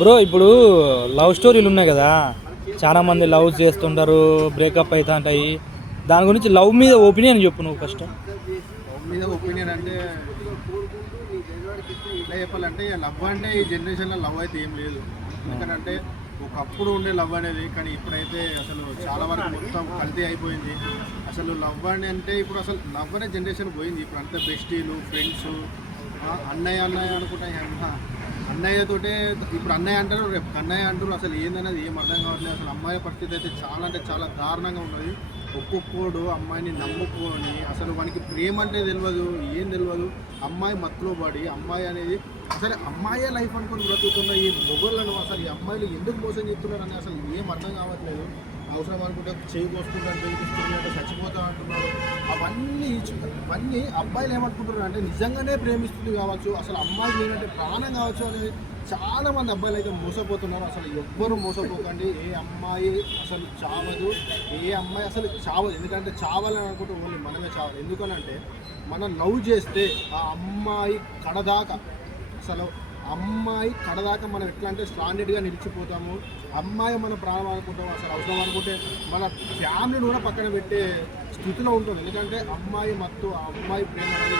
Bro ఇప్పుడు love స్టోరీలు ఉన్నాయి కదా, చాలా మంది లవ్ చేస్తుంటారు, బ్రేకప్ అవుతా ఉంటాయి. దాని గురించి లవ్ మీద ఒపీనియన్ చెప్పు నువ్వు ఫస్ట్. లవ్ మీద ఒపీనియన్ అంటే ఎట్లా చెప్పాలంటే, లవ్ అంటే ఈ జనరేషన్లో లవ్ అయితే ఏం లేదు. ఎందుకంటే ఒకప్పుడు ఉండే లవ్ అనేది, కానీ ఇప్పుడైతే అసలు చాలా వరకు మొత్తం కల్తీ అయిపోయింది. అసలు లవ్ అంటే ఇప్పుడు అసలు లవ్ అనే జనరేషన్ పోయింది. ఇప్పుడు అంతా బెస్టీలు, ఫ్రెండ్స్, అన్నయ్య అన్నయ్య అనుకుంటాయి. అన్నయ్యతోటే ఇప్పుడు అన్నయ్య అంటారు, రేపు కన్నయ్య అంటారు. అసలు ఏందనేది ఏం అర్థం కావట్లేదు. అసలు అమ్మాయి పరిస్థితి అయితే చాలా అంటే చాలా దారుణంగా ఉన్నది. ఒక్కొక్కడు అమ్మాయిని నమ్ముకొని అసలు వానికి ప్రేమ అంటే తెలియదు, ఏం తెలియదు. అమ్మాయి మత్తులో పడి అమ్మాయి అనేది అసలు అమ్మాయే లైఫ్ అనుకొని బ్రతుకుతున్న ఈ మొగోళ్ళను అసలు ఈ అమ్మాయిలు ఎందుకు మోసం చేస్తున్నారని అసలు ఏం అర్థం కావట్లేదు. అవసరం అనుకుంటే చేయి కోసుకుంటాను, బెదిరిస్తుంటే చచ్చిపోతా అంటున్నారు. అవన్నీ అబ్బాయిలు ఏమనుకుంటున్నారు అంటే నిజంగానే ప్రేమిస్తుంది కావచ్చు, అసలు అమ్మాయిలు ఏంటంటే ప్రాణం కావచ్చు అనేది చాలామంది అబ్బాయిలు అయితే మోసపోతున్నారు. అసలు ఎవ్వరూ మోసపోకండి. ఏ అమ్మాయి అసలు చావదు, ఏ అమ్మాయి అసలు చావదు. ఎందుకంటే చావాలని అనుకుంటే ఓన్లీ మనమే చావాలి. ఎందుకనంటే మనం లవ్ చేస్తే ఆ అమ్మాయి కడదాకా మనం ఎట్లా అంటే స్టాండర్డ్గా నిలిచిపోతాము. అమ్మాయి మన ప్రాణం అనుకుంటాం. అసలు అవసరం అనుకుంటే మన ఫ్యామిలీని కూడా పక్కన పెట్టే స్థితిలో ఉంటుంది. ఎందుకంటే అమ్మాయి మత్తు, ఆ అమ్మాయి ప్రేమ అనేది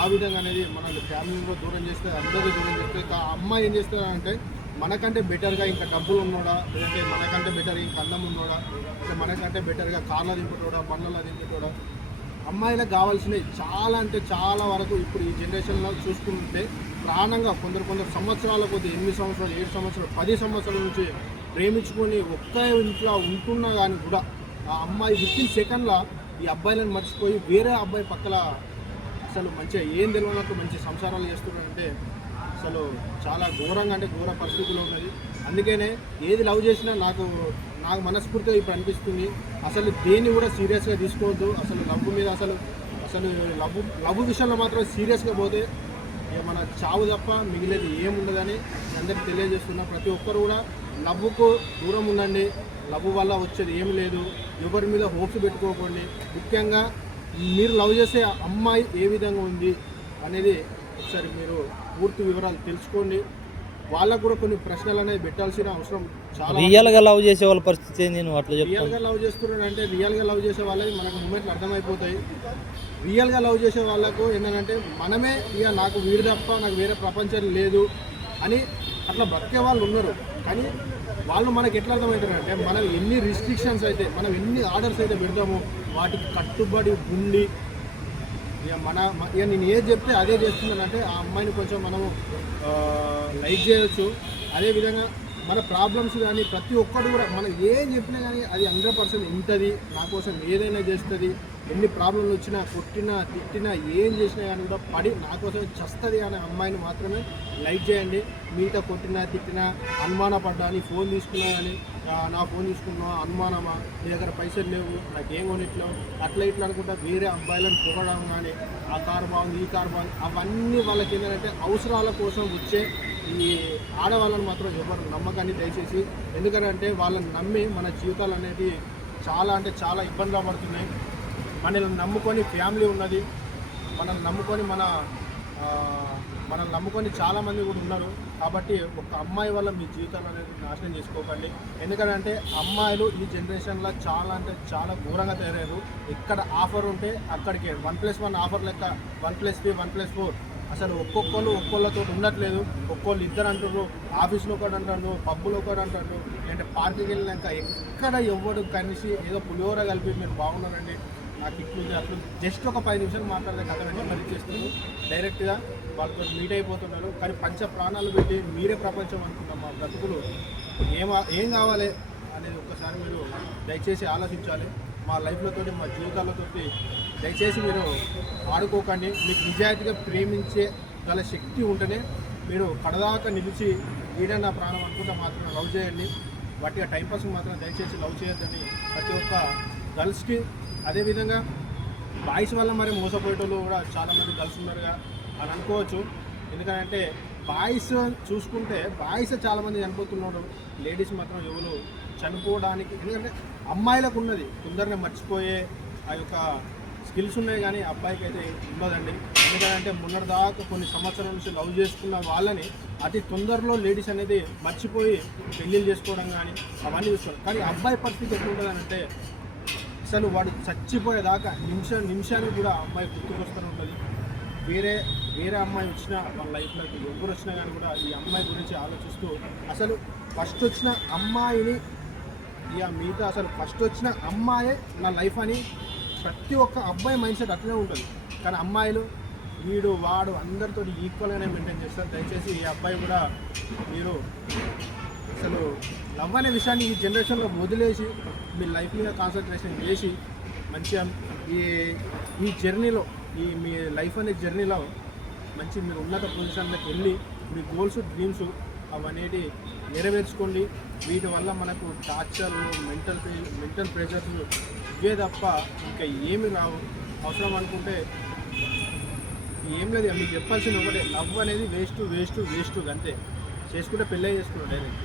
ఆ విధంగా అనేది మన ఫ్యామిలీని కూడా దూరం చేస్తే, అందరికీ దూరం చేస్తే, ఆ అమ్మాయి ఏం చేస్తారంటే మనకంటే బెటర్గా ఇంకా డబ్బులు ఉన్నాడా, లేదంటే మనకంటే బెటర్ ఇంకా అందం ఉన్నాడా, అంటే మనకంటే బెటర్గా కార్లో దింపేటోడా, బండ్లలో దింపేటోడా. అమ్మాయిలకు కావాల్సినవి చాలా అంటే చాలా వరకు ఇప్పుడు ఈ జనరేషన్లో చూసుకుంటే ప్రాణంగా కొందరు సంవత్సరాల కొద్ది 8 సంవత్సరాలు, 7 సంవత్సరాలు, 10 సంవత్సరాల నుంచి ప్రేమించుకొని ఒక్క ఇంట్లో ఉంటున్నా కానీ కూడా ఆ అమ్మాయి వితిన్ సెకండ్లో ఈ అబ్బాయిలను మర్చిపోయి వేరే అబ్బాయి పక్కల అసలు మంచిగా ఏం తెలియనట్టు మంచి సంసారాలు చేస్తున్నారంటే అసలు చాలా ఘోరంగా అంటే ఘోర పరిస్థితిలో ఉన్నది. అందుకనే ఏది లవ్ చేసినా నాకు మనస్ఫూర్తిగా ఇప్పుడు అనిపిస్తుంది, అసలు దేన్ని కూడా సీరియస్గా తీసుకోవద్దు. అసలు లవ్ మీద అసలు లవ్ విషయంలో మాత్రం సీరియస్గా పోతే మన చావు తప్ప మిగిలేదు ఏముండదని అందరికీ తెలియజేస్తున్నా. ప్రతి ఒక్కరు కూడా లవ్కు దూరం ఉండండి. లవ్ వల్ల వచ్చేది ఏమి లేదు. ఎవరి మీద హోప్స్ పెట్టుకోకండి. ముఖ్యంగా మీరు లవ్ చేసే అమ్మాయి ఏ విధంగా ఉంది అనేది ఒకసారి మీరు పూర్తి వివరాలు తెలుసుకోండి. వాళ్ళకు కూడా కొన్ని ప్రశ్నలు అనేది పెట్టాల్సిన అవసరం చాలా. రియల్గా లవ్ చేసే వాళ్ళ పరిస్థితి ఏంది? నేను అట్లా రియల్గా లవ్ చేస్తున్నారంటే రియల్గా లవ్ చేసే వాళ్ళకి మనకు మూమెంట్లు అర్థమైపోతాయి. రియల్గా లవ్ చేసే వాళ్ళకు ఏంటంటే మనమే ఇక నాకు వీడు తప్ప నాకు వేరే ప్రపంచం లేదు అని అట్లా బ్రతికే వాళ్ళు ఉన్నారు. కానీ వాళ్ళు మనకి ఎట్లా అర్థమవుతారంటే మనం ఎన్ని రిస్ట్రిక్షన్స్ అయితే, మనం ఎన్ని ఆర్డర్స్ అయితే పెడతామో వాటికి కట్టుబడి ఉండి ఇక నేను ఏది చెప్తే అదే చేస్తున్నానంటే ఆ అమ్మాయిని కొంచెం మనము లైక్ చేయవచ్చు. అదేవిధంగా మన ప్రాబ్లమ్స్ కానీ ప్రతి ఒక్కరు కూడా మనం ఏం చెప్పినా కానీ అది 100% ఉంటుంది, నా కోసం ఏదైనా చేస్తుంది. ఎన్ని ప్రాబ్లంలు వచ్చినా, కొట్టినా, తిట్టినా, ఏం చేసినా కానీ కూడా పడి నా కోసం చస్తుంది అనే అమ్మాయిని మాత్రమే లైక్ చేయండి. మిగతా కొట్టినా, తిట్టినా, అనుమానపడ్డా, నీ ఫోన్ తీసుకున్నా కానీ నా ఫోన్ తీసుకున్నా అనుమానమా, నీ దగ్గర పైసలు లేవు, నాకేం కొనిట్లేవు, అట్లా ఇట్లా అనుకుంటా వేరే అబ్బాయిలను పొగడం కానీ ఆ కారు బాగుంది, ఈ కారు బాగుంది, అవన్నీ వాళ్ళకి ఏంటంటే అవసరాల కోసం వచ్చే ఈ ఆడవాళ్ళని మాత్రం ఎవరు నమ్మకాన్ని దయచేసి. ఎందుకంటే వాళ్ళని నమ్మి మన జీవితాలు అనేది చాలా అంటే చాలా ఇబ్బందులు పడుతున్నాయి. మనల్ని నమ్ముకొని ఫ్యామిలీ ఉన్నది, మనల్ని నమ్ముకొని చాలామంది కూడా ఉన్నారు. కాబట్టి ఒక అమ్మాయి వల్ల మీ జీవితాలు అనేది నాశనం చేసుకోకండి. ఎందుకంటే అమ్మాయిలు ఈ జనరేషన్లో చాలా అంటే చాలా ఘోరంగా తయారయ్యారు. ఎక్కడ ఆఫర్ ఉంటే అక్కడికే 1+1 ఆఫర్ లెక్క 1+3 1+4 అసలు ఒక్కొక్కళ్ళతో ఉండట్లేదు. ఒక్కోళ్ళు ఇద్దరు అంటారు, ఆఫీస్లో ఒకటి అంటారు, పబ్బులో ఒకటి అంటారు, లేదంటే పార్టీకి వెళ్ళినాక ఎక్కడ ఎవరు కలిసి ఏదో పులిహోర కలిపి మీరు బాగున్నారండి, నాకు ఇట్లు అట్లు జస్ట్ ఒక 10 నిమిషాలు మాట్లాడితే కథ పెట్టి మళ్ళీ చేస్తున్నారు. డైరెక్ట్గా వాళ్ళతో మీట్ అయిపోతున్నారు. కానీ పంచ ప్రాణాలు పెట్టి మీరే ప్రపంచం అనుకున్నాం. మా బ్రతుకులు ఏం కావాలి అనేది ఒక్కసారి మీరు దయచేసి ఆలోచించాలి. మా లైఫ్లతో, మా జీవితాలతో దయచేసి మీరు ఆడుకోకండి. మీకు నిజాయితీగా ప్రేమించే గల శక్తి ఉంటేనే మీరు కడదాకా నిలిచి వీడే నా ప్రాణం అనుకుంటే మాత్రం లవ్ చేయండి. వాటిగా టైంపాస్కి మాత్రం దయచేసి లవ్ చేయొద్దని ప్రతి ఒక్క గర్ల్స్కి. అదేవిధంగా బాయ్స్ వల్ల మరి మోసపోయేటోళ్ళు కూడా చాలామంది గర్ల్స్ ఉన్నారుగా అని అనుకోవచ్చు. ఎందుకంటే బాయ్స్ చూసుకుంటే బాయ్స్ చాలామంది చనిపోతున్నారు, లేడీస్ మాత్రం ఎవరు చనిపోవడానికి. ఎందుకంటే అమ్మాయిలకు ఉన్నది, కొందరిని మర్చిపోయే ఆ యొక్క స్కిల్స్ ఉన్నాయి, కానీ అబ్బాయికి అయితే ఉండదండి. ఎందుకంటే మొన్నటిదాకా కొన్ని సంవత్సరాల నుంచి లవ్ చేసుకున్న వాళ్ళని అతి తొందరలో లేడీస్ అనేది మర్చిపోయి పెళ్ళిళ్ళు చేసుకోవడం కానీ అవన్నీ చూస్తారు. కానీ అబ్బాయి పరిస్థితి ఎట్లుంటుందనంటే అసలు వాడు చచ్చిపోయేదాకా నిమిషానికి కూడా అమ్మాయి గుర్తుకొస్తూనే ఉంటుంది. వేరే అమ్మాయి వచ్చినా వాళ్ళ లైఫ్లోకి ఎవరు వచ్చినా కానీ కూడా ఈ అమ్మాయి గురించి ఆలోచిస్తూ అసలు ఫస్ట్ వచ్చిన అమ్మాయిని ఇక మిగతా అసలు ఫస్ట్ వచ్చిన అమ్మాయే నా లైఫ్ అని ప్రతి ఒక్క అబ్బాయి మైండ్ సెట్ అట్లనే ఉంటుంది. కానీ అమ్మాయిలు వీడు వాడు అందరితో ఈక్వల్గానే మెయింటైన్ చేస్తారు. దయచేసి ఈ అబ్బాయి కూడా మీరు అసలు లవ్ అనే విషయాన్ని ఈ జనరేషన్లో వదిలేసి మీ లైఫ్ మీద కాన్సన్ట్రేషన్ చేసి మంచిగా ఈ జర్నీలో మీ లైఫ్ అనే జర్నీలో మంచి మీరు ఉన్నత పొజిషన్లోకి వెళ్ళి మీ గోల్స్ డ్రీమ్స్ అవనేటి నెరవేర్చుకోండి. వీటి వల్ల మనకు టార్చర్ మెంటల్ ప్రెషర్స్ ఇవే తప్ప ఇంకా ఏమి రావు. అవసరం అనుకుంటే ఏం లేదు, మీకు చెప్పాల్సింది ఒకటే, లవ్ అనేది వేస్ట్ అంతే. చేసుకుంటే పెళ్ళే చేసుకున్నాడు డైరెక్ట్.